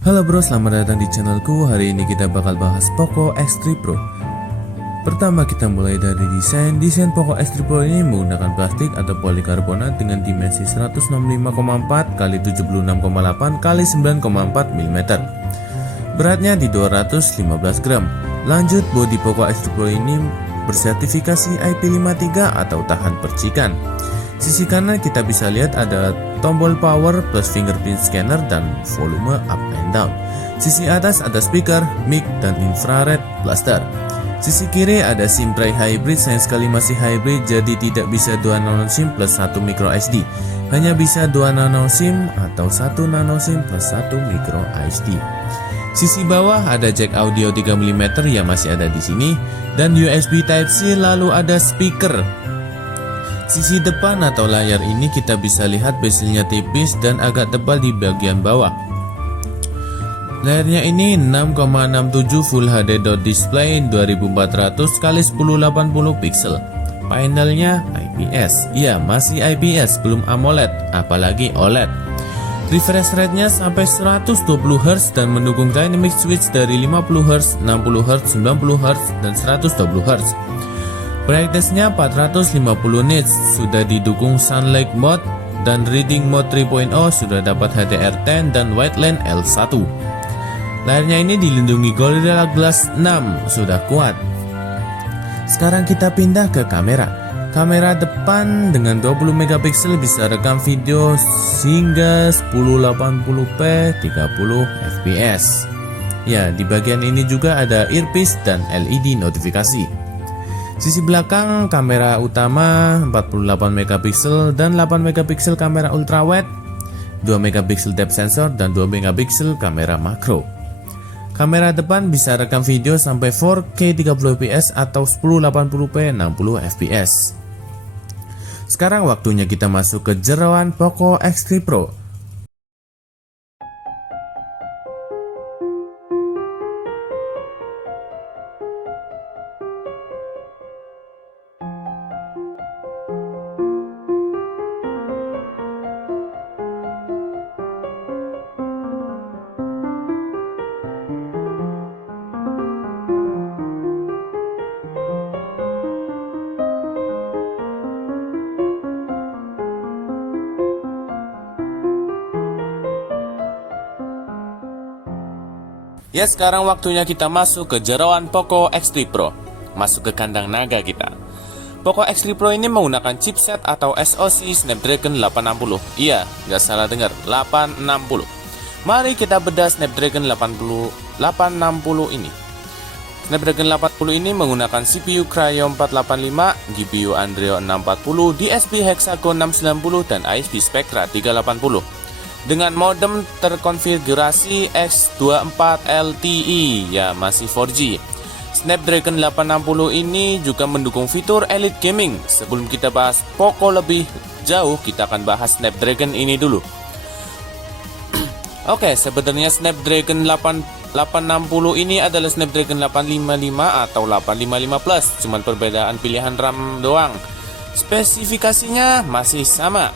Halo bro, selamat datang di channelku. Hari ini kita bakal bahas Poco X3 Pro. Pertama kita mulai dari desain. Desain Poco X3 Pro ini menggunakan plastik atau polikarbonat dengan dimensi 165,4 x 76,8 x 9,4 mm. Beratnya di 215 gram. Lanjut, bodi Poco X3 Pro ini bersertifikasi IP53 atau tahan percikan. Sisi kanan kita bisa lihat ada tombol power plus fingerprint scanner dan volume up and down. Sisi atas ada speaker, mic, dan infrared blaster. Sisi kiri ada SIM tray hybrid, sayang sekali masih hybrid jadi tidak bisa 2 nano SIM plus 1 micro SD. Hanya bisa 2 nano SIM atau 1 nano SIM plus 1 micro SD. Sisi bawah ada jack audio 3 mm yang masih ada di sini dan USB Type-C, lalu ada speaker. Sisi depan atau layar ini kita bisa lihat bezelnya tipis dan agak tebal di bagian bawah. Layarnya ini 6,67 Full HD dot display 2400 x 1080 pixel. Panelnya IPS. Ya, masih IPS, belum AMOLED, apalagi OLED. Refresh rate-nya sampai 120 Hz dan mendukung dynamic switch dari 50 Hz, 60 Hz, 90 Hz, dan 120 Hz. Brightness-nya 450 nits, sudah didukung sunlight mode dan reading mode 3.0, sudah dapat HDR10 dan white line L1. Layarnya ini dilindungi Gorilla Glass 6, sudah kuat. Sekarang kita pindah ke kamera. Kamera depan dengan 20 megapiksel bisa rekam video hingga 1080p 30 fps. Ya, di bagian ini juga ada earpiece dan LED notifikasi. Sisi belakang kamera utama 48 megapiksel dan 8 megapiksel kamera ultrawide, 2 megapiksel depth sensor dan 2 megapiksel kamera makro. Kamera depan bisa rekam video sampai 4K 30 fps atau 1080p 60 fps. Sekarang waktunya kita masuk ke jeroan Poco X3 Pro. Ya, sekarang waktunya kita masuk ke jeroan Poco X3 Pro. Masuk ke kandang naga kita. Poco X3 Pro ini menggunakan chipset atau SoC Snapdragon 860. Iya, nggak salah dengar, 860. Mari kita bedah Snapdragon 860 ini. Snapdragon 860 ini menggunakan CPU Kryo 485, GPU Adreno 640, DSP Hexagon 690, dan ISP Spectra 380. Dengan modem terkonfigurasi X24 LTE, ya masih 4G. Snapdragon 860 ini juga mendukung fitur Elite Gaming. Sebelum kita bahas Poco lebih jauh, kita akan bahas Snapdragon ini dulu. Oke, sebenarnya Snapdragon 860 ini adalah Snapdragon 855 atau 855 Plus, cuman perbedaan pilihan RAM doang. Spesifikasinya masih sama,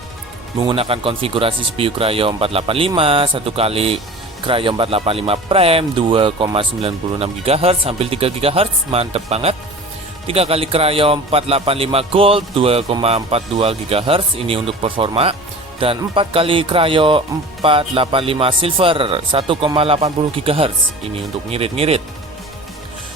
menggunakan konfigurasi CPU Kryo 485, 1 kali Kryo 485 Prime 2,96 GHz sampai 3 GHz, mantep banget. 3 kali Kryo 485 Gold 2,42 GHz, ini untuk performa. Dan 4 kali Kryo 485 Silver 1,80 GHz, ini untuk ngirit-ngirit.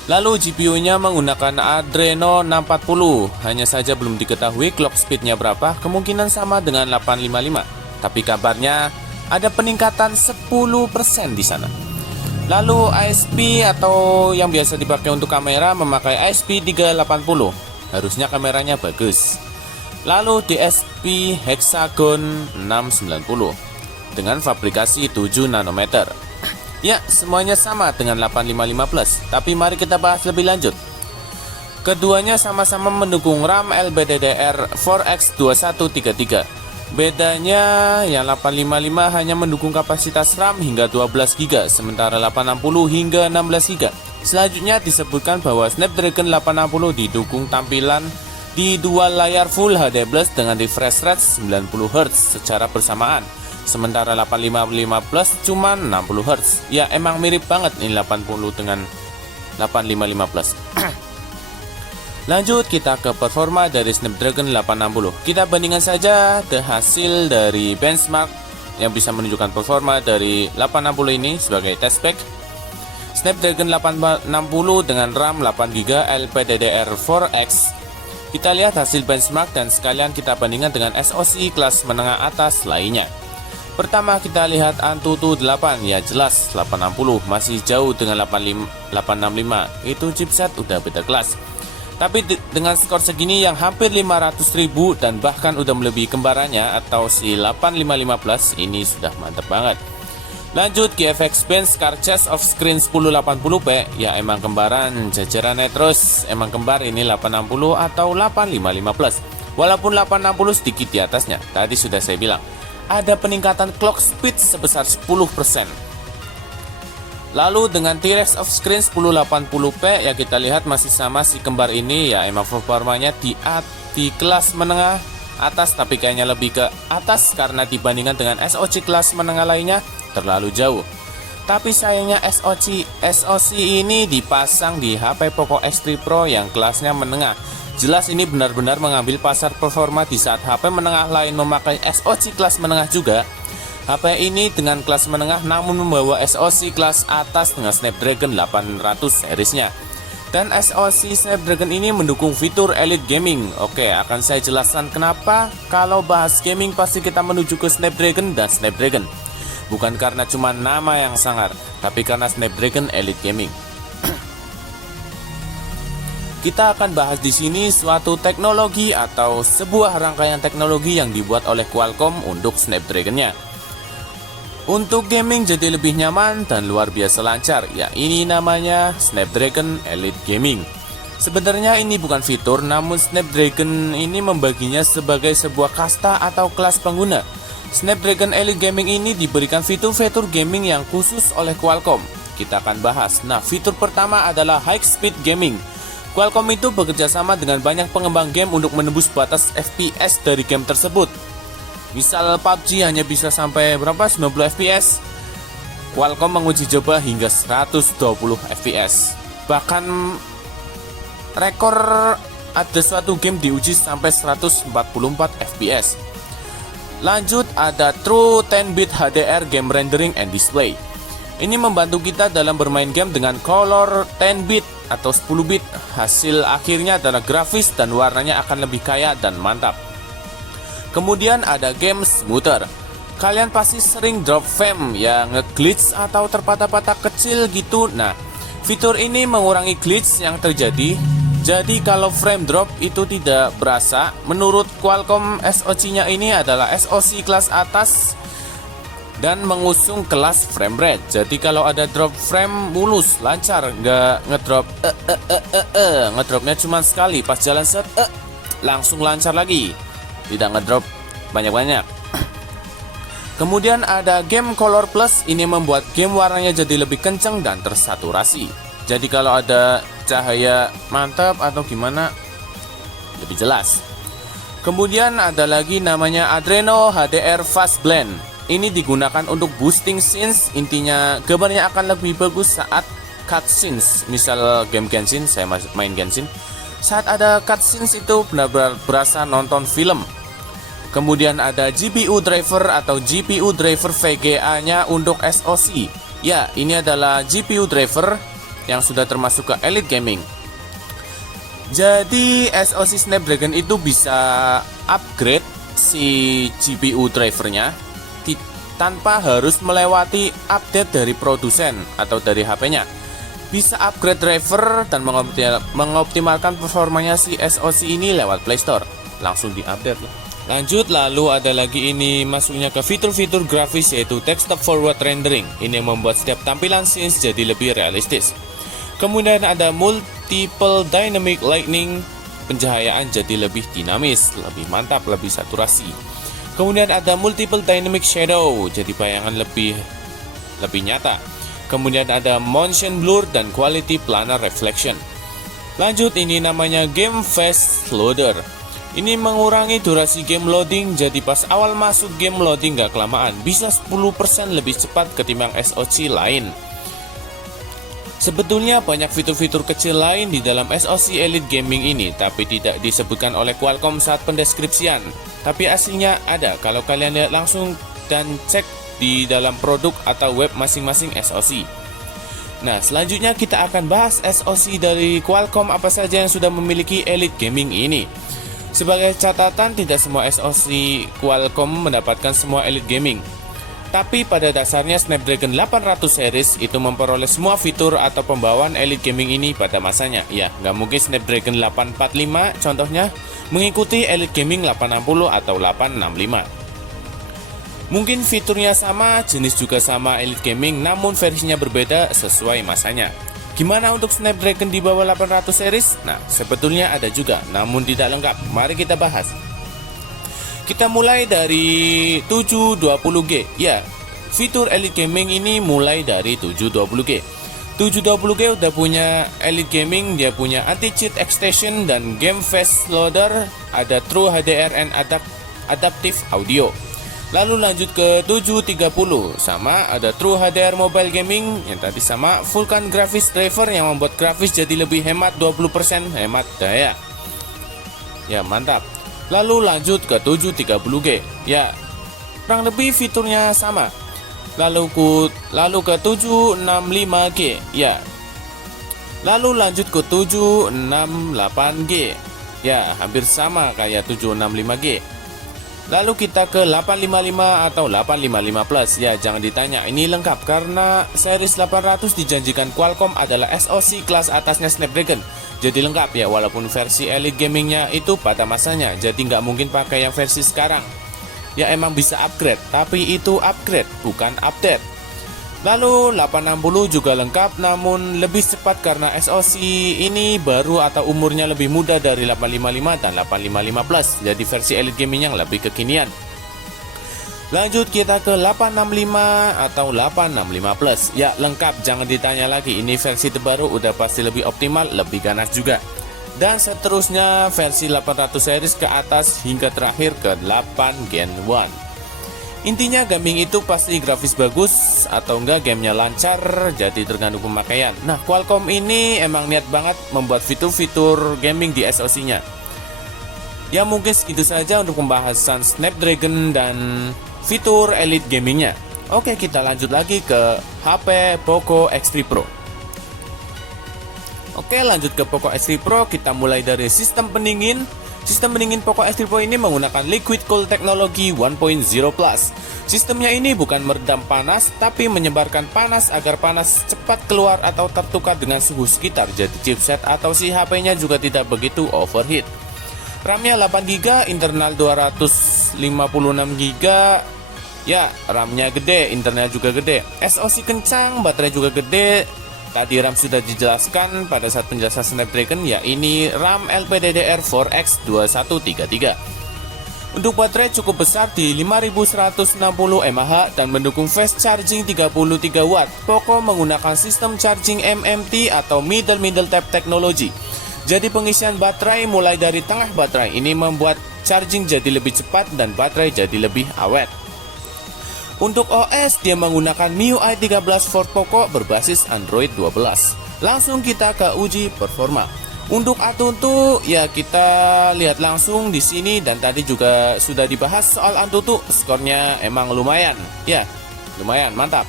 Lalu GPU-nya menggunakan Adreno 640, hanya saja belum diketahui clock speed-nya berapa, kemungkinan sama dengan 855. Tapi kabarnya ada peningkatan 10% di sana. Lalu ISP atau yang biasa dipakai untuk kamera memakai ISP 380, harusnya kameranya bagus. Lalu DSP Hexagon 690 dengan fabrikasi 7 nanometer. Ya, semuanya sama dengan 855 Plus, tapi mari kita bahas lebih lanjut. Keduanya sama-sama mendukung RAM LPDDR4X2133. Bedanya yang 855 hanya mendukung kapasitas RAM hingga 12 GB, sementara 860 hingga 16 GB. Selanjutnya disebutkan bahwa Snapdragon 860 didukung tampilan di dual layar Full HD Plus dengan refresh rate 90 Hz secara bersamaan. Sementara 855 Plus cuma 60 Hz. Ya emang mirip banget ini 80 dengan 855 Plus. Lanjut kita ke performa dari Snapdragon 860. Kita bandingkan saja hasil dari benchmark yang bisa menunjukkan performa dari 860 ini sebagai test spec. Snapdragon 860 dengan RAM 8GB LPDDR4X. Kita lihat hasil benchmark dan sekalian kita bandingkan dengan SoC kelas menengah atas lainnya. Pertama kita lihat Antutu 8, ya jelas 860 masih jauh dengan 865. Itu chipset udah beda kelas. Tapi dengan skor segini yang hampir 500.000 dan bahkan udah melebihi kembarannya atau si 855 Plus, ini sudah mantap banget. Lanjut GFX Benchmark Chest of Screen 1080p, ya emang kembaran jajarannya terus, emang kembar ini 860 atau 855 Plus. Walaupun 860 sedikit di atasnya, tadi sudah saya bilang. Ada peningkatan clock speed sebesar 10%. Lalu dengan T-Rex of Screen 1080p ya kita lihat masih sama si kembar ini, ya emang performanya di kelas menengah atas, tapi kayaknya lebih ke atas karena dibandingkan dengan SoC kelas menengah lainnya terlalu jauh. Tapi sayangnya SoC ini dipasang di HP Poco X3 Pro yang kelasnya menengah. Jelas ini benar-benar mengambil pasar performa di saat HP menengah lain memakai SoC kelas menengah juga. HP ini dengan kelas menengah namun membawa SoC kelas atas dengan Snapdragon 800 seriesnya. Dan SoC Snapdragon ini mendukung fitur Elite Gaming. Oke, akan saya jelaskan kenapa kalau bahas gaming pasti kita menuju ke Snapdragon dan Snapdragon. Bukan karena cuma nama yang sangar, tapi karena Snapdragon Elite Gaming. Kita akan bahas di sini suatu teknologi atau sebuah rangkaian teknologi yang dibuat oleh Qualcomm untuk Snapdragon-nya. Untuk gaming jadi lebih nyaman dan luar biasa lancar, ya ini namanya Snapdragon Elite Gaming. Sebenarnya ini bukan fitur, namun Snapdragon ini membaginya sebagai sebuah kasta atau kelas pengguna. Snapdragon Elite Gaming ini diberikan fitur-fitur gaming yang khusus oleh Qualcomm. Kita akan bahas. Nah, fitur pertama adalah High Speed Gaming. Qualcomm itu bekerja sama dengan banyak pengembang game untuk menembus batas FPS dari game tersebut. Misal PUBG hanya bisa sampai berapa? 90 FPS. Qualcomm menguji coba hingga 120 FPS. Bahkan rekor ada suatu game diuji sampai 144 FPS. Lanjut ada True 10-bit HDR Game Rendering and Display. Ini membantu kita dalam bermain game dengan color 10-bit atau 10-bit. Hasil akhirnya adalah grafis dan warnanya akan lebih kaya dan mantap. Kemudian ada Game Smoother. Kalian pasti sering drop frame, ya nge-glitch atau terpatah-patah kecil gitu. Nah, fitur ini mengurangi glitch yang terjadi. Jadi kalau frame drop itu tidak berasa. Menurut Qualcomm, SoC-nya ini adalah SoC kelas atas dan mengusung kelas frame rate. Jadi kalau ada drop frame mulus, lancar, nggak ngedrop ngedropnya cuma sekali, pas jalan set langsung lancar lagi, tidak ngedrop banyak-banyak. Kemudian ada Game Color Plus, ini membuat game warnanya jadi lebih kencang dan tersaturasi. Jadi kalau ada cahaya mantap atau gimana, lebih jelas. Kemudian ada lagi namanya Adreno HDR Fast Blend. Ini digunakan untuk boosting scenes, intinya gambarnya akan lebih bagus saat cutscenes. Misal game Genshin, saya main Genshin. Saat ada cutscenes itu benar-benar berasa nonton film. Kemudian ada GPU driver atau GPU driver VGA-nya untuk SoC. Ya, ini adalah GPU driver yang sudah termasuk ke Elite Gaming. Jadi SoC Snapdragon itu bisa upgrade si GPU drivernya tanpa harus melewati update dari produsen atau dari HP-nya. Bisa upgrade driver dan mengoptimalkan performanya si SoC ini lewat Play Store. Langsung diupdate loh. Lanjut, lalu ada lagi ini masuknya ke fitur-fitur grafis yaitu Text Stop Forward Rendering. Ini membuat setiap tampilan scenes jadi lebih realistis. Kemudian ada Multiple Dynamic Lighting, pencahayaan jadi lebih dinamis, lebih mantap, lebih saturasi. Kemudian ada Multiple Dynamic Shadow, jadi bayangan lebih nyata. Kemudian ada Motion Blur dan Quality Planar Reflection. Lanjut, ini namanya Game Fast Loader. Ini mengurangi durasi game loading, jadi pas awal masuk game loading gak kelamaan, bisa 10% lebih cepat ketimbang SoC lain. Sebetulnya banyak fitur-fitur kecil lain di dalam SoC Elite Gaming ini, tapi tidak disebutkan oleh Qualcomm saat pendeskripsian. Tapi aslinya ada kalau kalian lihat langsung dan cek di dalam produk atau web masing-masing SoC. Nah, selanjutnya kita akan bahas SoC dari Qualcomm apa saja yang sudah memiliki Elite Gaming ini. Sebagai catatan, tidak semua SoC Qualcomm mendapatkan semua Elite Gaming. Tapi pada dasarnya Snapdragon 800 series itu memperoleh semua fitur atau pembawaan Elite Gaming ini pada masanya. Ya, nggak mungkin Snapdragon 845 contohnya mengikuti Elite Gaming 860 atau 865. Mungkin fiturnya sama, jenis juga sama Elite Gaming, namun versinya berbeda sesuai masanya. Gimana untuk Snapdragon di bawah 800 series? Nah, sebetulnya ada juga, namun tidak lengkap. Mari kita bahas. Kita mulai dari 720G. Ya, fitur Elite Gaming ini mulai dari 720G. 720G udah punya Elite Gaming, dia punya anti-cheat extension dan game fast loader, ada True HDR and adaptive audio. Lalu lanjut ke 730, sama ada True HDR Mobile Gaming yang tadi sama, Vulkan Graphics Driver yang membuat grafis jadi lebih hemat 20% hemat daya. Ya, mantap. Lalu lanjut ke 730G. Ya, kurang lebih fiturnya sama. Lalu ke 765G. Ya. Lalu lanjut ke 768G. Ya, hampir sama kayak 765G. Lalu kita ke 855 atau 855 Plus. Ya, jangan ditanya, ini lengkap karena series 800 dijanjikan Qualcomm adalah SoC kelas atasnya Snapdragon. Jadi lengkap ya, walaupun versi Elite Gamingnya itu pada masanya, jadi nggak mungkin pakai yang versi sekarang. Ya emang bisa upgrade, tapi itu upgrade bukan update. Lalu 860 juga lengkap, namun lebih cepat karena SoC ini baru atau umurnya lebih muda dari 855 dan 855 Plus. Jadi versi Elite Gaming yang lebih kekinian. Lanjut kita ke 865 atau 865 Plus. Ya lengkap, jangan ditanya lagi, ini versi terbaru udah pasti lebih optimal, lebih ganas juga. Dan seterusnya versi 800 series ke atas hingga terakhir ke 8 Gen 1. Intinya gaming itu pasti grafis bagus atau enggak gamenya lancar, jadi tergantung pemakaian. Nah, Qualcomm ini emang niat banget membuat fitur-fitur gaming di SoC-nya. Ya mungkin segitu saja untuk pembahasan Snapdragon dan fitur Elite Gaming-nya. Oke, kita lanjut lagi ke HP Poco X3 Pro. Oke, lanjut ke Poco X3 Pro, kita mulai dari sistem pendingin. Sistem pendingin Poco X3 Pro ini menggunakan Liquid Cool Technology 1.0 Plus. Sistemnya ini bukan meredam panas, tapi menyebarkan panas agar panas cepat keluar atau tertukar dengan suhu sekitar. Jadi chipset atau si HP-nya juga tidak begitu overheat. RAM-nya 8GB, internal 256GB. Ya, RAM-nya gede, internalnya juga gede. SoC kencang, baterai juga gede. Tadi RAM sudah dijelaskan pada saat penjelasan Snapdragon, ya ini RAM LPDDR4X2133. Untuk baterai cukup besar di 5160 mAh dan mendukung fast charging 33 watt. Poco menggunakan sistem charging MMT atau middle tap technology. Jadi pengisian baterai mulai dari tengah baterai, ini membuat charging jadi lebih cepat dan baterai jadi lebih awet. Untuk OS, dia menggunakan MIUI 13 for Poco berbasis Android 12. Langsung kita ke uji performa. Untuk Antutu, ya kita lihat langsung di sini dan tadi juga sudah dibahas soal Antutu, skornya emang lumayan. Ya, lumayan, mantap.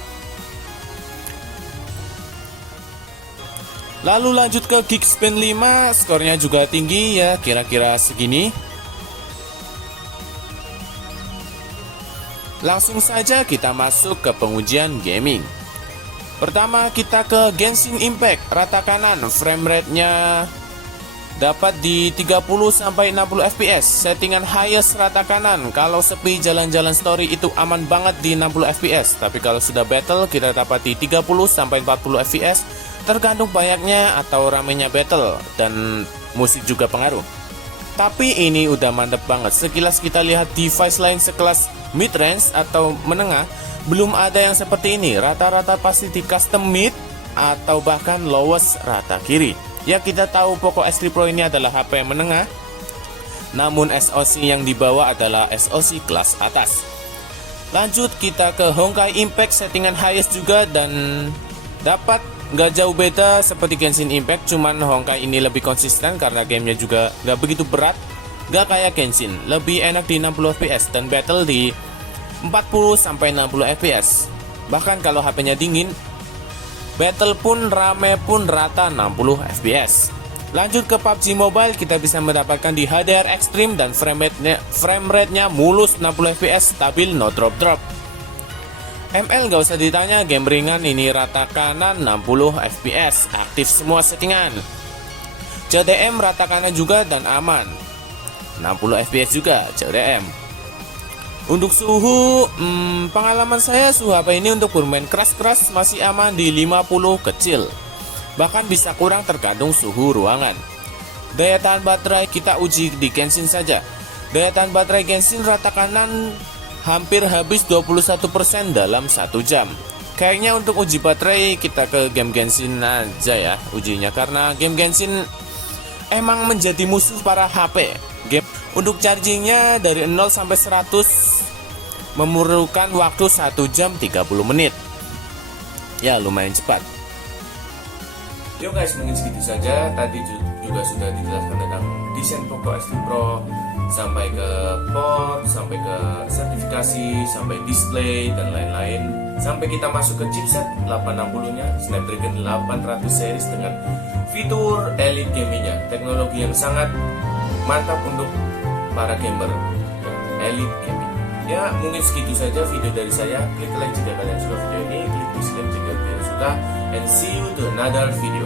Lalu lanjut ke Geekbench 5, skornya juga tinggi ya, kira-kira segini. Langsung saja kita masuk ke pengujian gaming. Pertama kita ke Genshin Impact, rata kanan, frame rate-nya dapat di 30-60 fps, settingan highest rata kanan. Kalau sepi jalan-jalan story itu aman banget di 60 fps, tapi kalau sudah battle kita dapat di 30-40 fps, tergantung banyaknya atau ramenya battle, dan musik juga pengaruh. Tapi ini udah mantep banget. Sekilas kita lihat device lain sekelas mid-range atau menengah, belum ada yang seperti ini. Rata-rata pasti di custom mid atau bahkan lowest rata kiri. Ya kita tahu Poco X3 Pro ini adalah HP menengah. namun SoC yang dibawa adalah SoC kelas atas. Lanjut kita ke Honkai Impact, settingan highest juga dan dapat nggak jauh beda seperti Genshin Impact, cuman Honkai ini lebih konsisten karena gamenya juga nggak begitu berat, nggak kayak Genshin, lebih enak di 60 fps dan battle di 40-60 fps. Bahkan kalau HP-nya dingin, battle pun rame pun rata 60 fps. Lanjut ke PUBG Mobile, kita bisa mendapatkan di HDR Extreme dan frame rate-nya mulus 60 fps, stabil, no drop. ML gak usah ditanya, game ringan ini rata kanan 60 fps, aktif semua settingan. CDM rata kanan juga dan aman, 60 fps juga CDM. Untuk suhu, pengalaman saya suhu HP ini untuk bermain keras-keras masih aman di 50 kecil. Bahkan bisa kurang tergantung suhu ruangan. Daya tahan baterai kita uji di Genshin saja. Daya tahan baterai Genshin rata kanan hampir habis 21% dalam 1 jam. Kayaknya untuk uji baterai kita ke game Genshin aja ya ujinya, karena game Genshin emang menjadi musuh para HP. Game untuk chargingnya dari 0 sampai 100 memerlukan waktu 1 jam 30 menit. Ya lumayan cepat. Yo guys, mungkin segitu saja. Tadi juga sudah dijelaskan tentang desain Poco X2 Pro, sampai ke port, sampai ke sertifikasi, sampai display dan lain-lain, sampai kita masuk ke chipset 860-nya Snapdragon 800 series dengan fitur Elite Gaming-nya, teknologi yang sangat mantap untuk para gamer Elite Gaming. Ya mungkin segitu saja video dari saya. Klik like jika kalian suka video ini, klik dislike jika kalian suka, and see you to another video.